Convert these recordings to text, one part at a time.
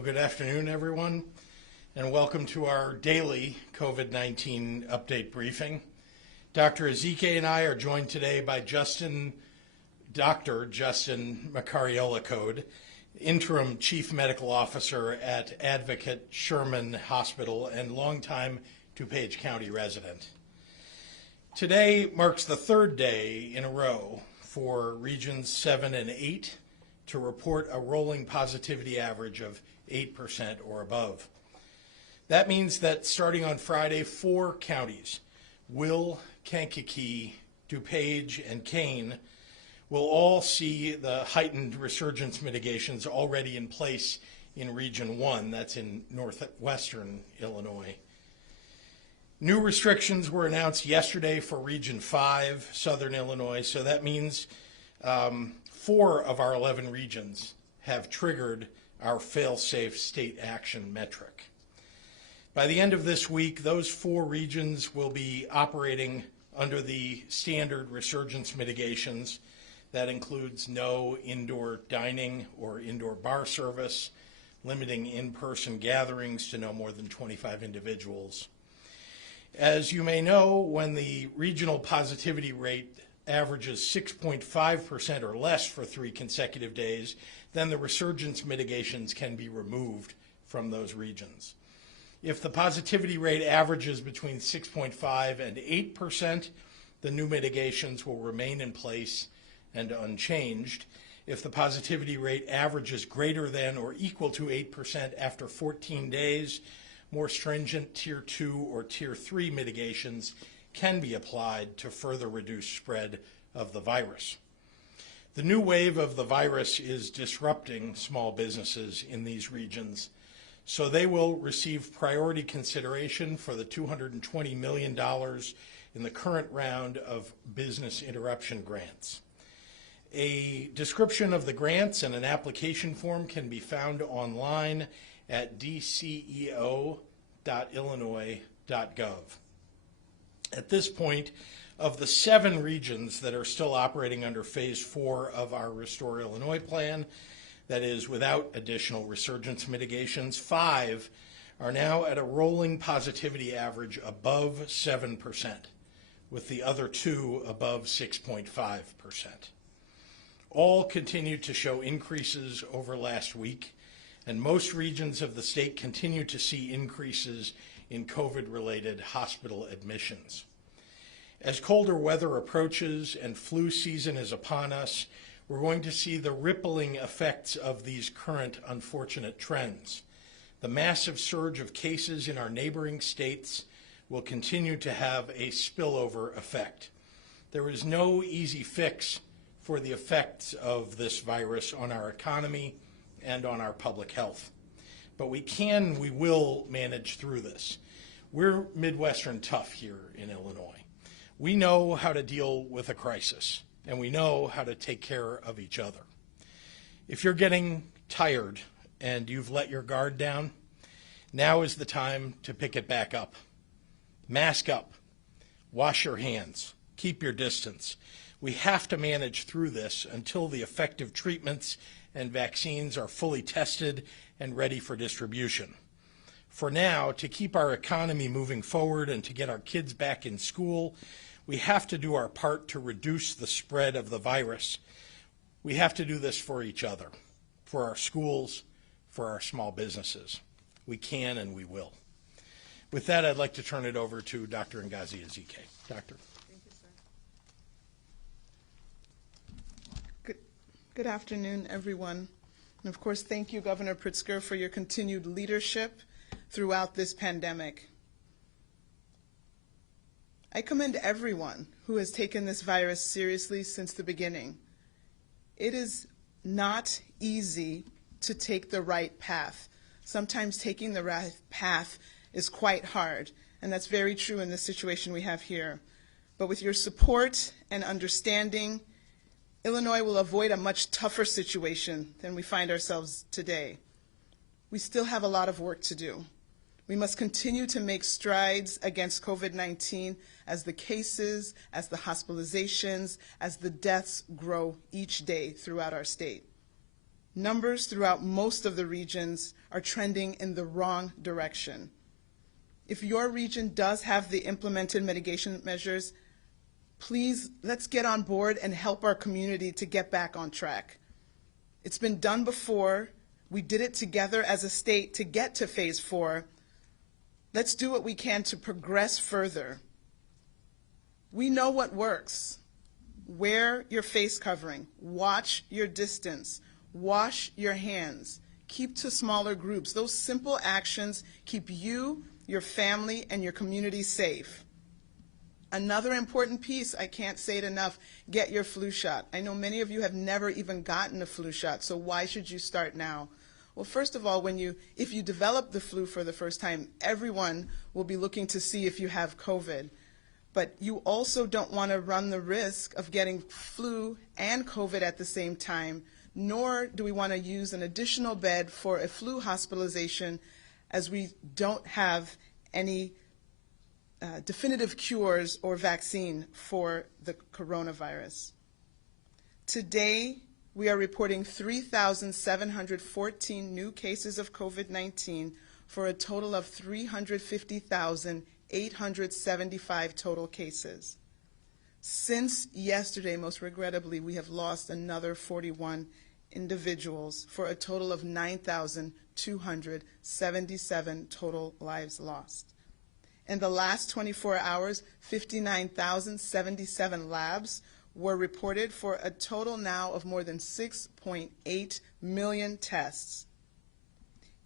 Well, good afternoon, everyone, and welcome to our daily COVID-19 update briefing. Dr. Ezike and I are joined today by Dr. Justin Macariola-Code, Interim Chief Medical Officer at Advocate Sherman Hospital and longtime DuPage County resident. Today marks the third day in a row for Regions 7 and 8 to report a rolling positivity average of 8% or above. That means that starting on Friday, 4 counties, Will, Kankakee, DuPage, and Kane, will all see the heightened resurgence mitigations already in place in Region 1, that's in northwestern Illinois. New restrictions were announced yesterday for Region 5, southern Illinois, so that means 4 of our 11 regions have triggered our fail-safe state action metric. By the end of this week, those 4 regions will be operating under the standard resurgence mitigations. That includes no indoor dining or indoor bar service, limiting in-person gatherings to no more than 25 individuals. As you may know, when the regional positivity rate averages 6.5% or less for 3 consecutive days, then the resurgence mitigations can be removed from those regions. If the positivity rate averages between 6.5 and 8%, the new mitigations will remain in place and unchanged. If the positivity rate averages greater than or equal to 8% after 14 days, more stringent Tier 2 or Tier 3 mitigations can be applied to further reduce spread of the virus. The new wave of the virus is disrupting small businesses in these regions, so they will receive priority consideration for the $220 million in the current round of business interruption grants. A description of the grants and an application form can be found online at dceo.illinois.gov. At this point, of the 7 regions that are still operating under Phase 4 of our Restore Illinois plan, that is without additional resurgence mitigations, 5 are now at a rolling positivity average above 7%, with the other 2 above 6.5%. All continue to show increases over last week, and most regions of the state continue to see increases in COVID-related hospital admissions. As colder weather approaches and flu season is upon us, we're going to see the rippling effects of these current unfortunate trends. The massive surge of cases in our neighboring states will continue to have a spillover effect. There is no easy fix for the effects of this virus on our economy and on our public health. But we will manage through this. We're Midwestern tough here in Illinois. We know how to deal with a crisis, and we know how to take care of each other. If you're getting tired and you've let your guard down, now is the time to pick it back up. Mask up, wash your hands, keep your distance. We have to manage through this until the effective treatments and vaccines are fully tested and ready for distribution. For now, to keep our economy moving forward and to get our kids back in school, we have to do our part to reduce the spread of the virus. We have to do this for each other, for our schools, for our small businesses. We can and we will. With that, I'd like to turn it over to Dr. Ngozi Ezike. Doctor. Thank you, sir. Good afternoon, everyone. And of course, thank you, Governor Pritzker, for your continued leadership throughout this pandemic. I commend everyone who has taken this virus seriously since the beginning. It is not easy to take the right path. Sometimes taking the right path is quite hard, and that's very true in the situation we have here. But with your support and understanding, Illinois will avoid a much tougher situation than we find ourselves today. We still have a lot of work to do. We must continue to make strides against COVID-19 as the cases, as the hospitalizations, as the deaths grow each day throughout our state. numbers throughout most of the regions are trending in the wrong direction. If your region does have the implemented mitigation measures, please, let's get on board and help our community to get back on track. It's been done before. We did it together as a state to get to phase 4. Let's do what we can to progress further. We know what works. Wear your face covering. Watch your distance. Wash your hands. Keep to smaller groups. Those simple actions keep you, your family, and your community safe. Another important piece, I can't say it enough, get your flu shot. I know many of you have never even gotten a flu shot, so why should you start now? Well, first of all, if you develop the flu for the first time, everyone will be looking to see if you have COVID. But you also don't want to run the risk of getting flu and COVID at the same time, nor do we want to use an additional bed for a flu hospitalization, as we don't have any definitive cures or vaccine for the coronavirus. Today, we are reporting 3,714 new cases of COVID-19 for a total of 350,875 total cases. Since yesterday, most regrettably, we have lost another 41 individuals for a total of 9,277 total lives lost. In the last 24 hours, 59,077 labs were reported for a total now of more than 6.8 million tests.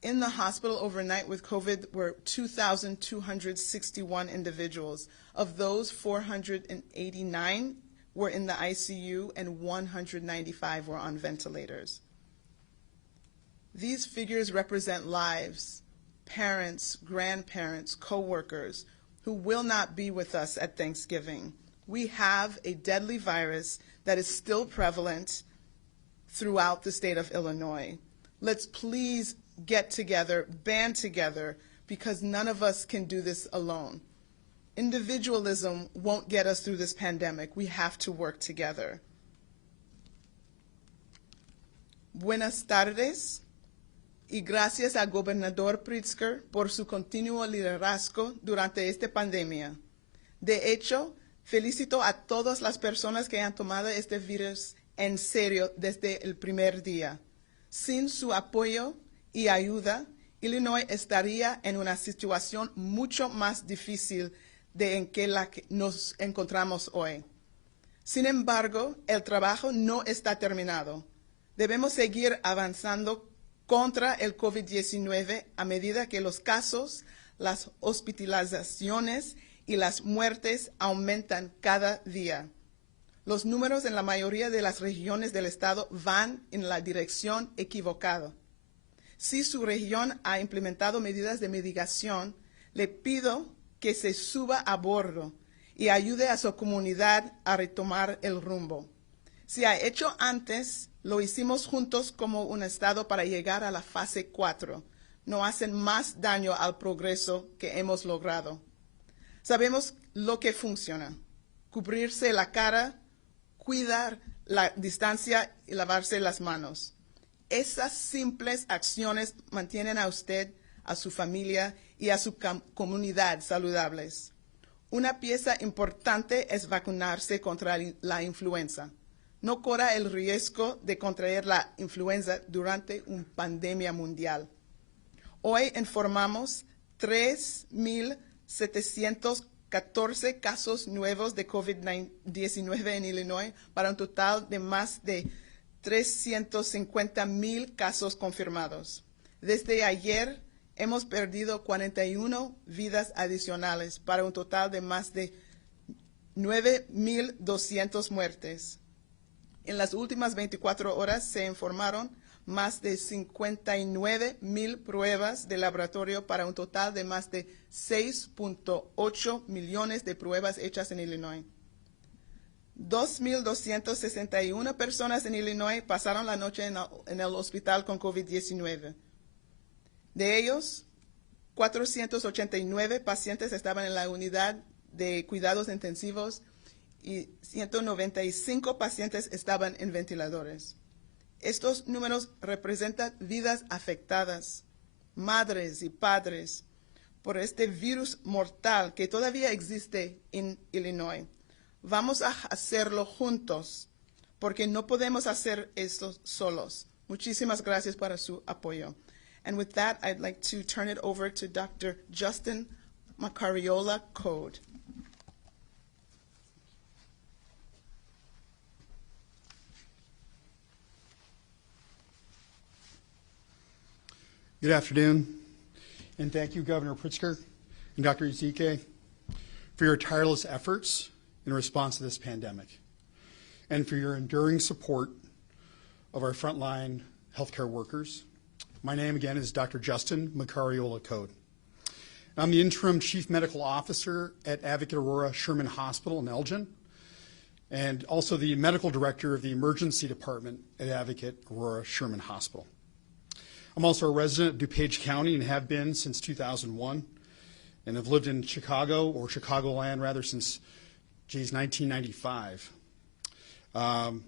In the hospital overnight with COVID were 2,261 individuals. Of those, 489 were in the ICU and 195 were on ventilators. These figures represent lives, parents, grandparents, co-workers who will not be with us at Thanksgiving. We have a deadly virus that is still prevalent throughout the state of Illinois. Let's please get together, band together, because none of us can do this alone. Individualism won't get us through this pandemic. We have to work together. Buenas tardes. Y gracias al gobernador Pritzker por su continuo liderazgo durante esta pandemia. De hecho, felicito a todas las personas que han tomado este virus en serio desde el primer día. Sin su apoyo y ayuda, Illinois estaría en una situación mucho más difícil de en que la que nos encontramos hoy. Sin embargo, el trabajo no está terminado. Debemos seguir avanzando contra el COVID-19 a medida que los casos, las hospitalizaciones y las muertes aumentan cada día. Los números en la mayoría de las regiones del estado van en la dirección equivocada. Si su región ha implementado medidas de mitigación, le pido que se suba a bordo y ayude a su comunidad a retomar el rumbo. Si ha hecho antes, lo hicimos juntos como un estado para llegar a la fase 4. No hacen más daño al progreso que hemos logrado. Sabemos lo que funciona: cubrirse la cara, cuidar la distancia y lavarse las manos. Esas simples acciones mantienen a usted, a su familia y a su comunidad saludables. Una pieza importante es vacunarse contra la influenza. No corra el riesgo de contraer la influenza durante una pandemia mundial. Hoy informamos 3,714 casos nuevos de COVID-19 en Illinois, para un total de más de 350,000 casos confirmados. Desde ayer hemos perdido 41 vidas adicionales, para un total de más de 9,200 muertes. En las últimas 24 horas se informaron más de 59,000 pruebas de laboratorio, para un total de más de 6.8 millones de pruebas hechas en Illinois. 2,261 personas en Illinois pasaron la noche en el hospital con COVID-19. De ellos, 489 pacientes estaban en la unidad de cuidados intensivos y 195 pacientes estaban en ventiladores. Estos números representan vidas afectadas, madres y padres, por este virus mortal que todavía existe en Illinois. Vamos a hacerlo juntos, porque no podemos hacer esto solos. Muchísimas gracias por su apoyo. And with that, I'd like to turn it over to Dr. Justin Macariola Code. Good afternoon, and thank you, Governor Pritzker and Dr. Ezike, for your tireless efforts in response to this pandemic, and for your enduring support of our frontline healthcare workers. My name, again, is Dr. Justin Macariola Code. I'm the interim chief medical officer at Advocate Aurora Sherman Hospital in Elgin, and also the medical director of the emergency department at Advocate Aurora Sherman Hospital. I'm also a resident of DuPage County and have been since 2001, and have lived in Chicago, or Chicagoland rather, since 1995. I'm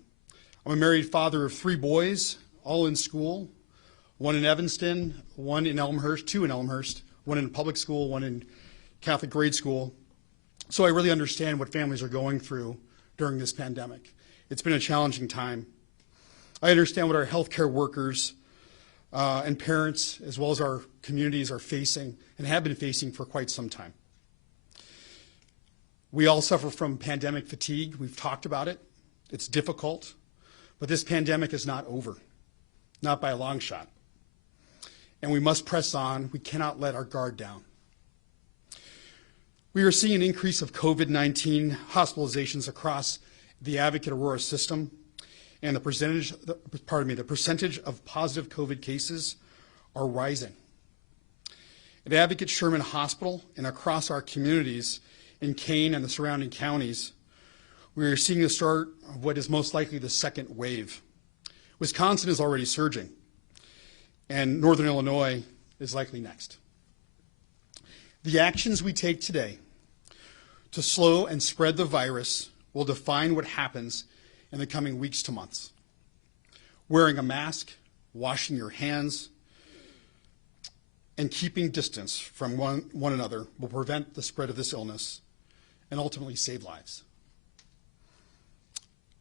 a married father of 3 boys, all in school, one in Evanston, one in Elmhurst, 2 in Elmhurst, one in public school, one in Catholic grade school. So I really understand what families are going through during this pandemic. It's been a challenging time. I understand what our healthcare workers and parents, as well as our communities, are facing and have been facing for quite some time. We all suffer from pandemic fatigue. We've talked about it. It's difficult, but this pandemic is not over, not by a long shot. And we must press on. We cannot let our guard down. We are seeing an increase of COVID-19 hospitalizations across the Advocate Aurora system, and the percentage of positive COVID cases are rising. At Advocate Sherman Hospital and across our communities in Kane and the surrounding counties, we are seeing the start of what is most likely the second wave. Wisconsin is already surging, and Northern Illinois is likely next. The actions we take today to slow and spread the virus will define what happens in the coming weeks to months. Wearing a mask, washing your hands, and keeping distance from one another will prevent the spread of this illness and ultimately save lives.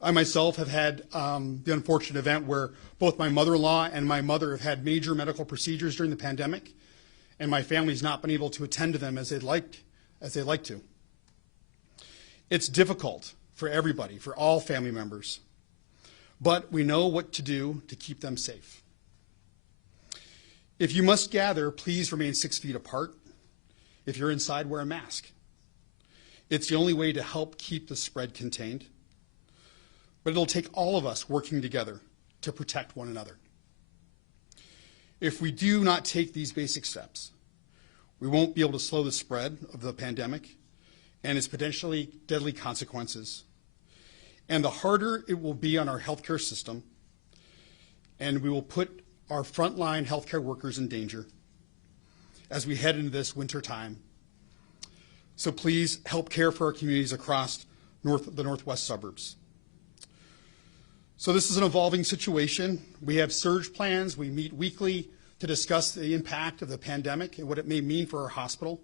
I myself have had the unfortunate event where both my mother-in-law and my mother have had major medical procedures during the pandemic, and my family's not been able to attend to them as they'd like to. It's difficult for everybody, for all family members, but we know what to do to keep them safe. If you must gather, please remain 6 feet apart. If you're inside, wear a mask. It's the only way to help keep the spread contained, but it'll take all of us working together to protect one another. If we do not take these basic steps, we won't be able to slow the spread of the pandemic and its potentially deadly consequences. And the harder it will be on our healthcare system, and we will put our frontline healthcare workers in danger as we head into this winter time. So please help care for our communities across the northwest suburbs. So this is an evolving situation. We have surge plans. We meet weekly to discuss the impact of the pandemic and what it may mean for our hospital.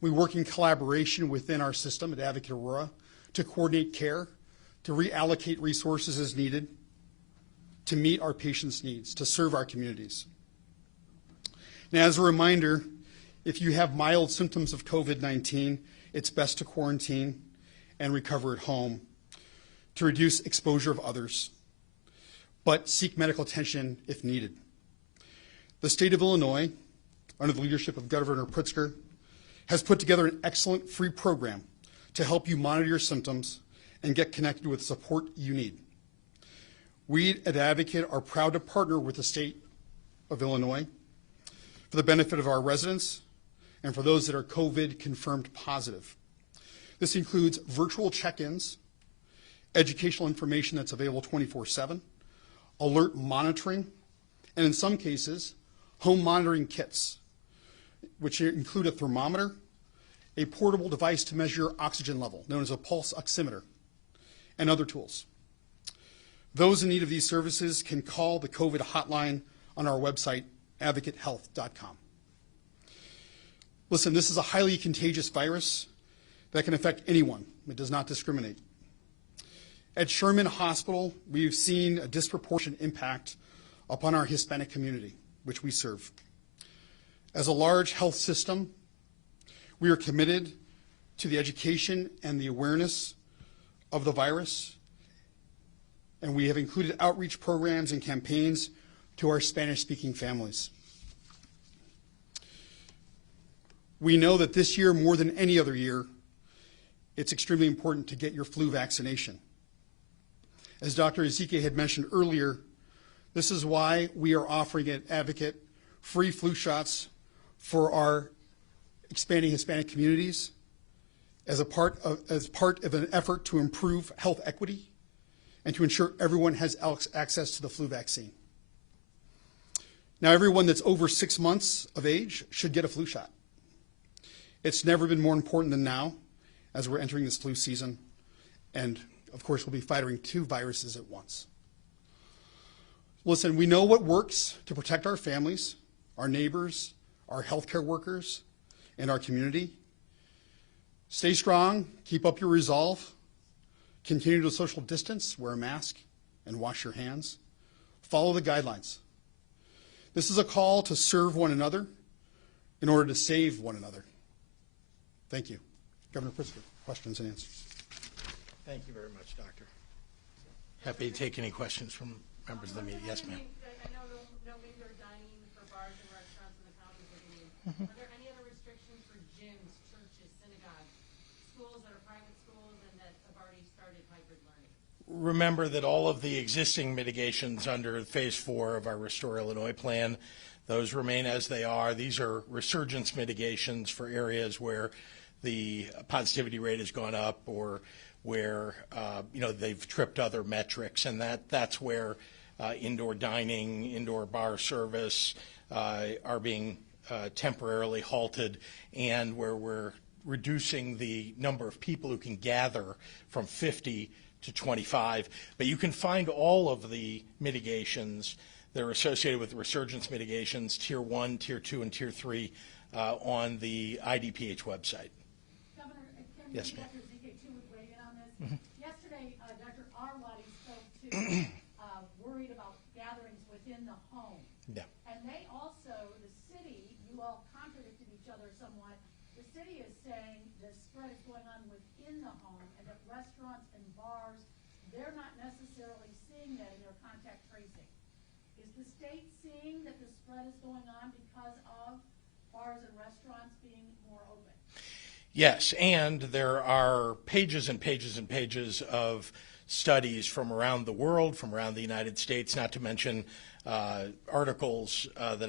We work in collaboration within our system at Advocate Aurora to coordinate care, to reallocate resources as needed, to meet our patients' needs, to serve our communities. Now, as a reminder, if you have mild symptoms of COVID-19, it's best to quarantine and recover at home to reduce exposure of others, but seek medical attention if needed. The state of Illinois, under the leadership of Governor Pritzker, has put together an excellent free program to help you monitor your symptoms and get connected with support you need. We at Advocate are proud to partner with the state of Illinois for the benefit of our residents and for those that are COVID confirmed positive. This includes virtual check-ins, educational information that's available 24/7, alert monitoring, and in some cases, home monitoring kits, which include a thermometer, a portable device to measure oxygen level, known as a pulse oximeter, and other tools. Those in need of these services can call the COVID hotline on our website, advocatehealth.com. Listen, this is a highly contagious virus that can affect anyone. It does not discriminate. At Sherman Hospital, we've seen a disproportionate impact upon our Hispanic community, which we serve. As a large health system, we are committed to the education and the awareness of the virus, and we have included outreach programs and campaigns to our Spanish-speaking families. We know that this year, more than any other year, it's extremely important to get your flu vaccination. As Dr. Ezike had mentioned earlier, this is why we are offering at Advocate free flu shots for our expanding Hispanic communities as part of an effort to improve health equity and to ensure everyone has access to the flu vaccine. Now, everyone that's over 6 months of age should get a flu shot. It's never been more important than now as we're entering this flu season, and of course, we'll be fighting 2 viruses at once. Listen, we know what works to protect our families, our neighbors, our healthcare workers, and our community. Stay strong, keep up your resolve, continue to social distance, wear a mask, and wash your hands. Follow the guidelines. This is a call to serve one another in order to save one another. Thank you. Governor Pritzker, questions and answers. Thank you very much, Doctor. Happy to take any questions from members of the media. Yes, ma'am. I know no indoor dining for bars and restaurants in the county of Virginia. Are there any other restrictions for gyms, churches, synagogues, schools that are private schools and that have already started hybrid learning? Remember that all of the existing mitigations under Phase 4 of our Restore Illinois plan, those remain as they are. These are resurgence mitigations for areas where the positivity rate has gone up or where they've tripped other metrics, and that's where indoor dining, indoor bar service are being temporarily halted, and where we're reducing the number of people who can gather from 50 to 25. But you can find all of the mitigations that are associated with resurgence mitigations, Tier 1, Tier 2, and Tier 3 on the IDPH website. Governor, can Yes, ma'am. Dr. Ezike too would weigh in on this? Yesterday, Dr. Arwady spoke to worried about gatherings within the home. Yeah. And they also, the city, you all contradicted each other somewhat. The city is saying the spread is going on within the home and that restaurants and bars, they're not necessarily seeing that in their contact tracing. Is the state seeing that the spread is going on because of bars and restaurants being more open? Yes, and there are pages and pages and pages of studies from around the world, from around the United States, not to mention articles that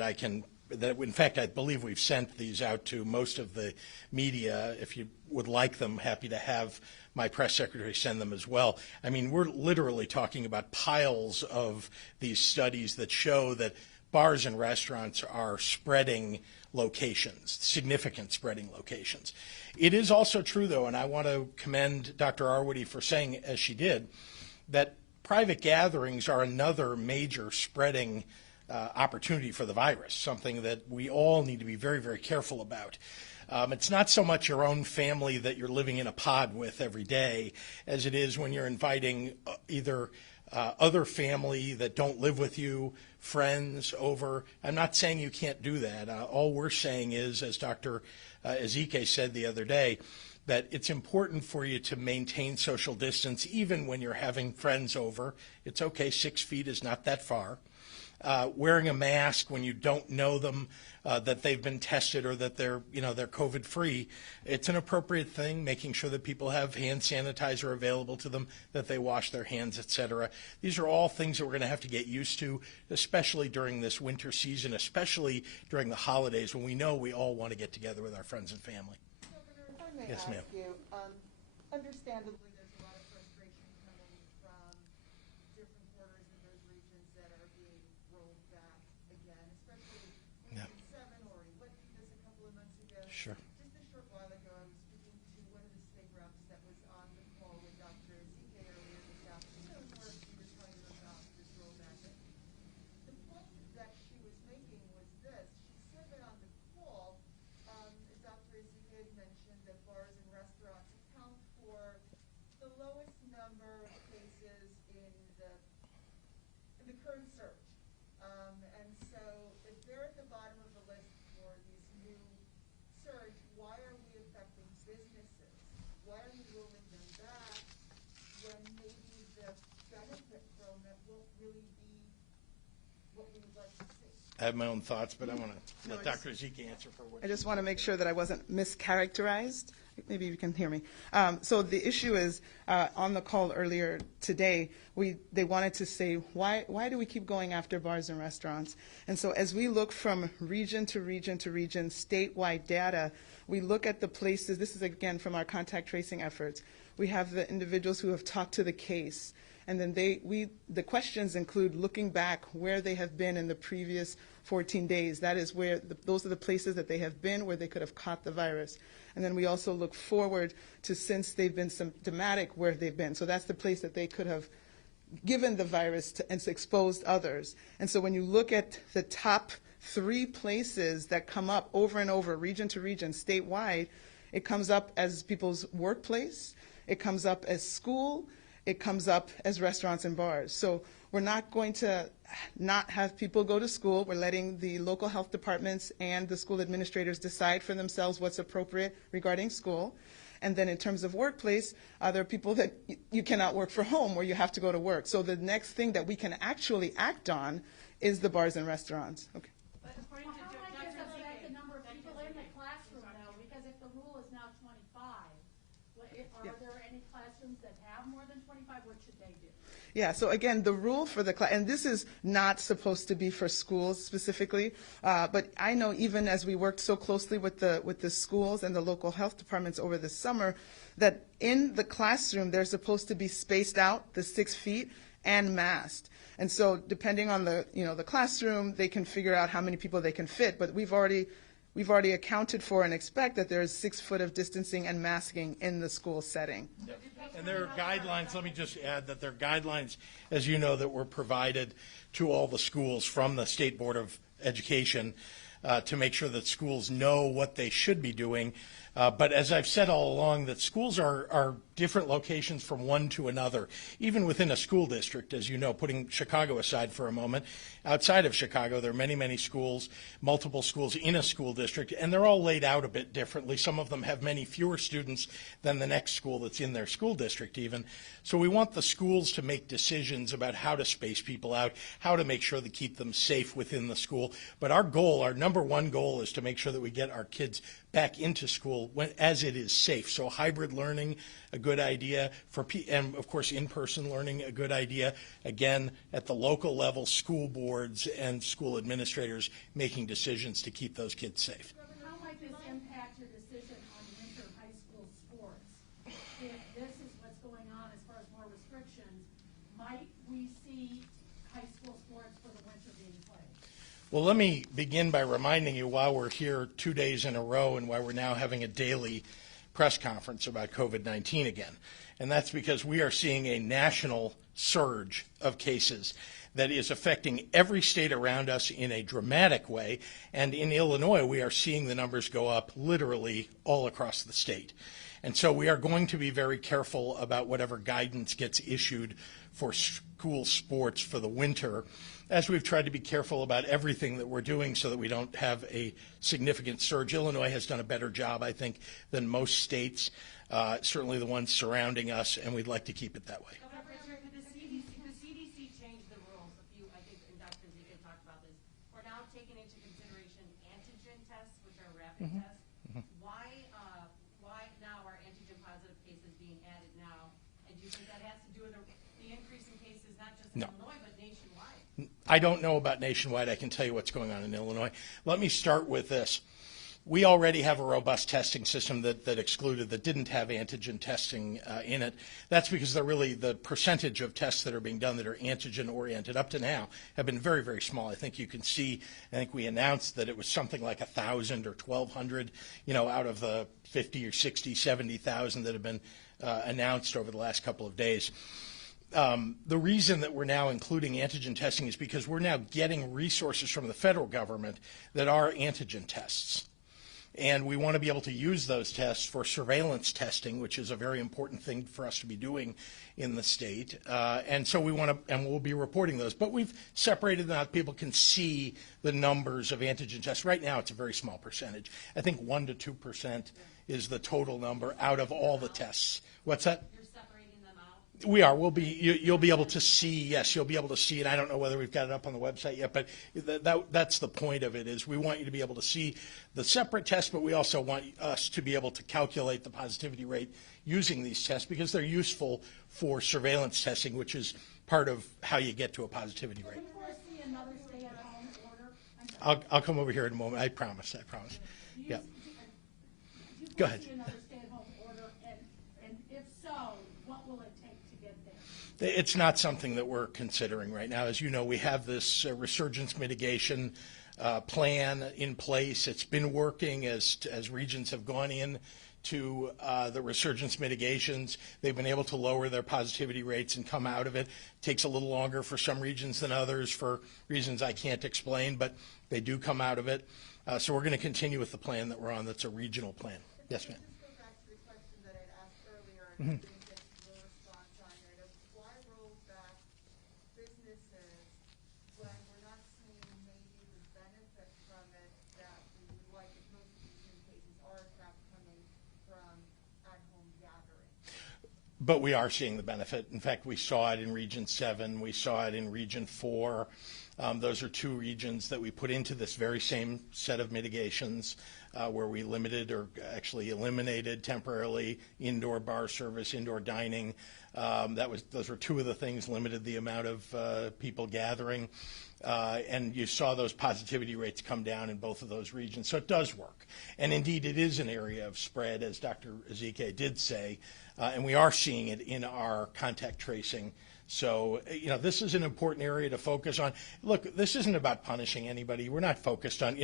in fact, I believe we've sent these out to most of the media. If you would like them, happy to have my press secretary send them as well. I mean, we're literally talking about piles of these studies that show that bars and restaurants are spreading locations, significant spreading locations. It is also true, though, and I want to commend Dr. Arwady for saying, as she did, that private gatherings are another major spreading opportunity for the virus, something that we all need to be very, very careful about. It's not so much your own family that you're living in a pod with every day as it is when you're inviting either other family that don't live with you, friends over. I'm not saying you can't do that. All we're saying is, as Dr. Ezike said the other day, that it's important for you to maintain social distance even when you're having friends over. It's okay, 6 feet is not that far. Wearing a mask when you don't know them, that they've been tested or that they're COVID-free, it's an appropriate thing, making sure that people have hand sanitizer available to them, that they wash their hands, et cetera. These are all things that we're going to have to get used to, especially during this winter season, especially during the holidays when we know we all want to get together with our friends and family. Governor, if I may Yes, ask ma'am. you, understandably, there's a lot of frustration coming from different quarters in those regions that are being rolled back again, especially Yeah. in 7 already went through this a couple of months ago. Sure. Just a short while ago, I was speaking to one of the state reps that was on the call with Dr. Ezike earlier this afternoon, where she was telling them surge, why are we affecting businesses? Why are we rolling them back when maybe the benefit from it won't really be what we would like to see? I have my own thoughts, but I want to No, let I just- Dr. Ezike answer for what. I just want to make sure that I wasn't mischaracterized. Maybe you can hear me. So the issue is, on the call earlier today, they wanted to say, why do we keep going after bars and restaurants? And so as we look from region to region to region, statewide data, we look at the places, this is again from our contact tracing efforts, we have the individuals who have talked to the case, and then the questions include looking back where they have been in the previous 14 days. That is where, those are the places that they have been where they could have caught the virus. And then we also look forward to since they've been symptomatic where they've been. So that's the place that they could have given the virus to, and exposed others. And so when you look at the top 3 places that come up over and over, region to region, statewide, it comes up as people's workplace, it comes up as school, it comes up as restaurants and bars. So we're not going to not have people go to school. We're letting the local health departments and the school administrators decide for themselves what's appropriate regarding school. And then in terms of workplace, there are people that you cannot work from home or you have to go to work. So the next thing that we can actually act on is the bars and restaurants. Okay. But according to how might this affect the number of people in the classroom though? Because if the rule is now 25, are there any classrooms that have more than 25? What should they do? Yeah, so again, the rule for the class, and this is not supposed to be for schools specifically, but I know even as we worked so closely with the schools and the local health departments over the summer, that in the classroom they're supposed to be spaced out, the 6 feet, and masked. And so depending on the classroom, they can figure out how many people they can fit, but we've already accounted for and expect that there's 6 foot of distancing and masking in the school setting. Yep. And there are guidelines, let me just add that there are guidelines, as you know, that were provided to all the schools from the State Board of Education to make sure that schools know what they should be doing. But as I've said all along, that schools are different locations from one to another, even within a school district, as you know, putting Chicago aside for a moment. Outside of Chicago, there are many, many schools, multiple schools in a school district, and they're all laid out a bit differently. Some of them have many fewer students than the next school that's in their school district even. So we want the schools to make decisions about how to space people out, how to make sure to keep them safe within the school. But our goal, our number one goal, is to make sure that we get our kids back into school as it is safe. So hybrid learning, a good idea, and of course in-person learning, a good idea. Again, at the local level, school boards and school administrators making decisions to keep those kids safe. How might this impact your decision on winter high school sports? If this is what's going on as far as more restrictions, might we see high school sports for the winter being played? Well, let me begin by reminding you why we're here 2 days in a row and why we're now having a daily press conference about COVID-19 again. And that's because we are seeing a national surge of cases that is affecting every state around us in a dramatic way. And in Illinois, we are seeing the numbers go up literally all across the state. And so we are going to be very careful about whatever guidance gets issued for school sports for the winter, as we've tried to be careful about everything that we're doing so that we don't have a significant surge. Illinois has done a better job, I think, than most states, certainly the ones surrounding us, and we'd like to keep it that way. The CDC changed the rules. I think Dr. Ezike talked about this. We're now taking into consideration antigen tests, which are rapid tests. Why now are antigen positive cases being added now? And do you think that has to do with the increase in cases, not just in Illinois, but nationwide? I don't know about nationwide. I can tell you what's going on in Illinois. Let me start with this. We already have a robust testing system that didn't have antigen testing in it. That's because the percentage of tests that are being done that are antigen oriented up to now have been very, very small. I think you can see, I think we announced that it was something like 1,000 or 1,200, out of the 50 or 60, 70,000 that have been announced over the last couple of days. The reason that we're now including antigen testing is because we're now getting resources from the federal government that are antigen tests. And we want to be able to use those tests for surveillance testing, which is a very important thing for us to be doing in the state. And so we want to, and we'll be reporting those. But we've separated them out. People can see the numbers of antigen tests. Right now, it's a very small percentage. I think 1 to 2% is the total number out of all the tests. What's that? You're separating them out? We are. We'll be. You'll be able to see. Yes, you'll be able to see it. I don't know whether we've got it up on the website yet, but that's the point of it. Is we want you to be able to see the separate tests, but we also want us to be able to calculate the positivity rate using these tests because they're useful for surveillance testing, which is part of how you get to a positivity rate. Can you foresee another stay-at-home order? I'll come over here in a moment. I promise. Yeah. Go ahead. Do you foresee another stay-at-home order, and if so, what will it take to get there? It's not something that we're considering right now. As you know, we have this resurgence mitigation plan in place. It's been working as regions have gone in to the resurgence mitigations. They've been able to lower their positivity rates and come out of it. It takes a little longer for some regions than others for reasons I can't explain, but they do come out of it. So we're going to continue with the plan that we're on. That's a regional plan. Yes, ma'am. Just go back to the question that I'd asked earlier and didn't get your response on it, of why roll back businesses when we're not seeing maybe the benefit from it that we would like, if most of these new cases are in fact coming from at-home gatherings? But we are seeing the benefit. In fact, we saw it in Region 7. We saw it in Region 4. Those are two regions that we put into this very same set of mitigations where we limited or actually eliminated temporarily indoor bar service, indoor dining. Those were two of the things, limited the amount of people gathering. And you saw those positivity rates come down in both of those regions. So it does work. And indeed, it is an area of spread, as Dr. Ezike did say, and we are seeing it in our contact tracing. So, this is an important area to focus on. Look, this isn't about punishing anybody. We're not focused on,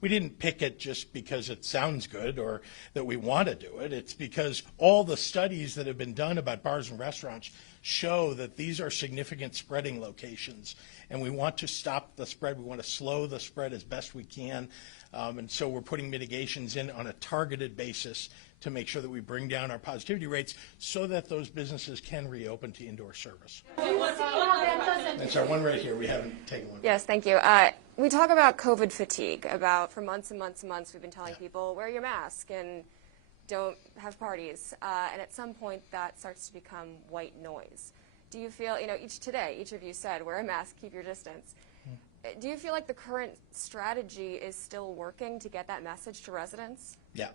we didn't pick it just because it sounds good or that we want to do it. It's because all the studies that have been done about bars and restaurants show that these are significant spreading locations. And we want to stop the spread. We want to slow the spread as best we can. And so we're putting mitigations in on a targeted basis to make sure that we bring down our positivity rates so that those businesses can reopen to indoor service. That's our one right here. We haven't taken one. Yes, thank you. We talk about COVID fatigue. For months and months and months, we've been telling people, wear your mask and don't have parties. And at some point, that starts to become white noise. Do you feel, each of you said, wear a mask, keep your distance. Do you feel like the current strategy is still working to get that message to residents? Yeah.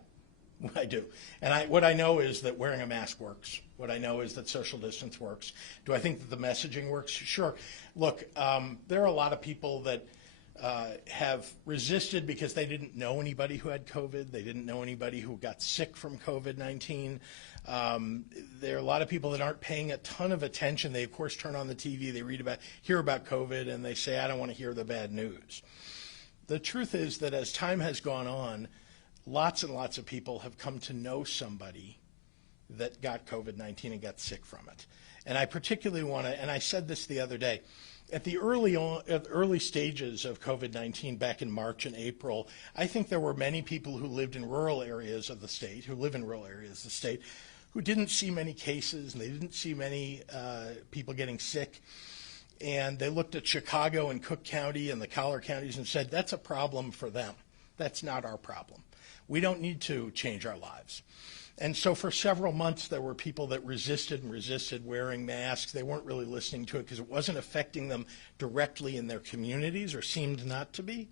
I do. And what I know is that wearing a mask works. What I know is that social distance works. Do I think that the messaging works? Sure. Look, there are a lot of people that have resisted because they didn't know anybody who had COVID. They didn't know anybody who got sick from COVID-19. There are a lot of people that aren't paying a ton of attention. They, of course, turn on the TV, they hear about COVID, and they say, I don't want to hear the bad news. The truth is that as time has gone on, lots and lots of people have come to know somebody that got COVID-19 and got sick from it. And I particularly want to, and I said this the other day, at the early stages of COVID-19 back in March and April, I think there were many people who lived in rural areas of the state, who live in rural areas of the state, who didn't see many cases and they didn't see many people getting sick. And they looked at Chicago and Cook County and the Collier counties and said, that's a problem for them. That's not our problem. We don't need to change our lives. And so for several months, there were people that resisted wearing masks. They weren't really listening to it because it wasn't affecting them directly in their communities or seemed not to be.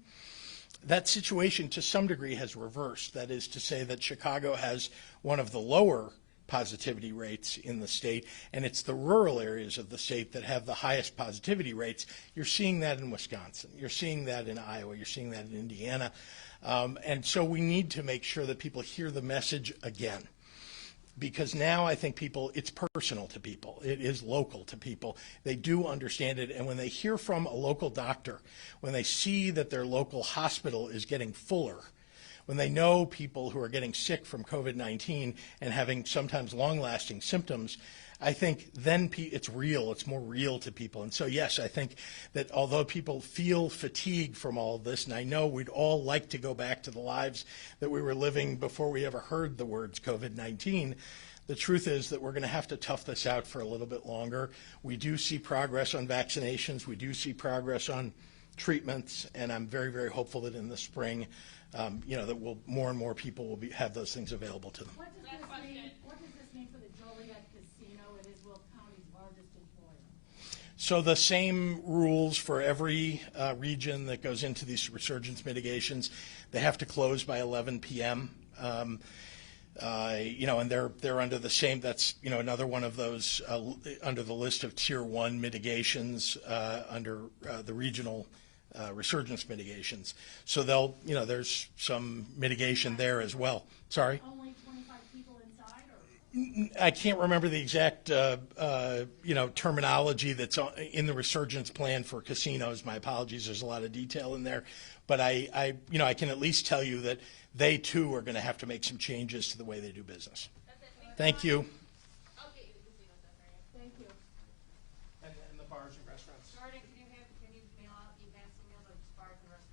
That situation to some degree has reversed. That is to say that Chicago has one of the lower positivity rates in the state, and it's the rural areas of the state that have the highest positivity rates. You're seeing that in Wisconsin. You're seeing that in Iowa. You're seeing that in Indiana. And so we need to make sure that people hear the message again. Because now I think it's personal to people. It is local to people. They do understand it. And when they hear from a local doctor, when they see that their local hospital is getting fuller, when they know people who are getting sick from COVID-19 and having sometimes long-lasting symptoms, I think then it's real. It's more real to people. And so, yes, I think that although people feel fatigue from all of this, and I know we'd all like to go back to the lives that we were living before we ever heard the words COVID-19, the truth is that we're going to have to tough this out for a little bit longer. We do see progress on vaccinations. We do see progress on treatments, and I'm very, very hopeful that in the spring, that more and more people will have those things available to them. What does this mean for the Joliet Casino? It is Will County's largest employer. So the same rules for every region that goes into these resurgence mitigations. They have to close by 11 p.m. And they're under the same. That's another one of those under the list of Tier 1 mitigations under the regional resurgence mitigations. So there's some mitigation there as well. Sorry. Only 25 people inside, or? I can't remember the exact terminology that's in the resurgence plan for casinos. My apologies. There's a lot of detail in there, but I can at least tell you that they too are going to have to make some changes to the way they do business. Thank you. I'll get you the casino stuff, right? Thank you. And the bars and restaurants. Jordan, can you mail out the advanced emails or just bars and restaurants?